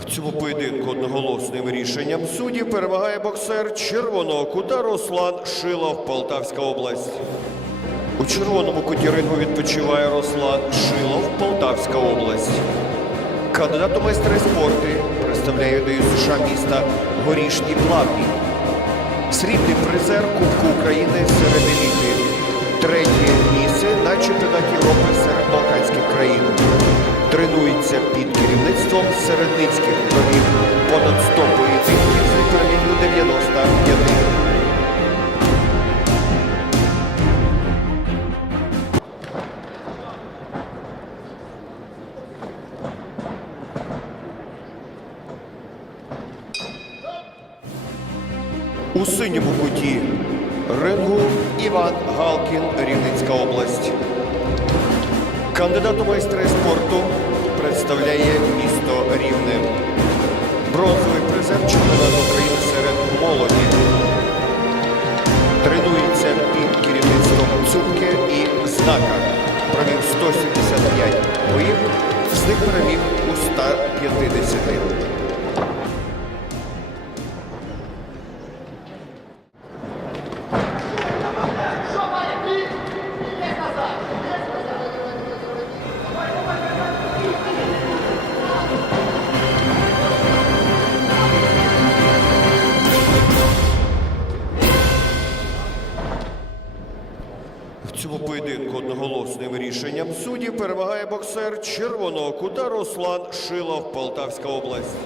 В цьому поєдинку одноголосним рішенням суддів перемагає боксер червоного кута Руслан Шилов, Полтавська область. У червоному куті рингу відпочиває Руслан Шилов, Полтавська область. Кандидат у майстри спорту представляє ідею США міста Горішні Плавні. Срібний призер Кубку України серед еліти. Третє місце на чемпіонаті керівництвом середницьких провів понад 100 поєдинків з переліку 95. У синьому куті рингу Іван Галкін, Рівненська область. Кандидат у майстри спорту представляє і Знака. Провів 175 боїв, з них переміг у 150. В цьому поєдинку одноголосним рішенням суддів перемагає боксер червоного кута Руслан Шилов, Полтавська область.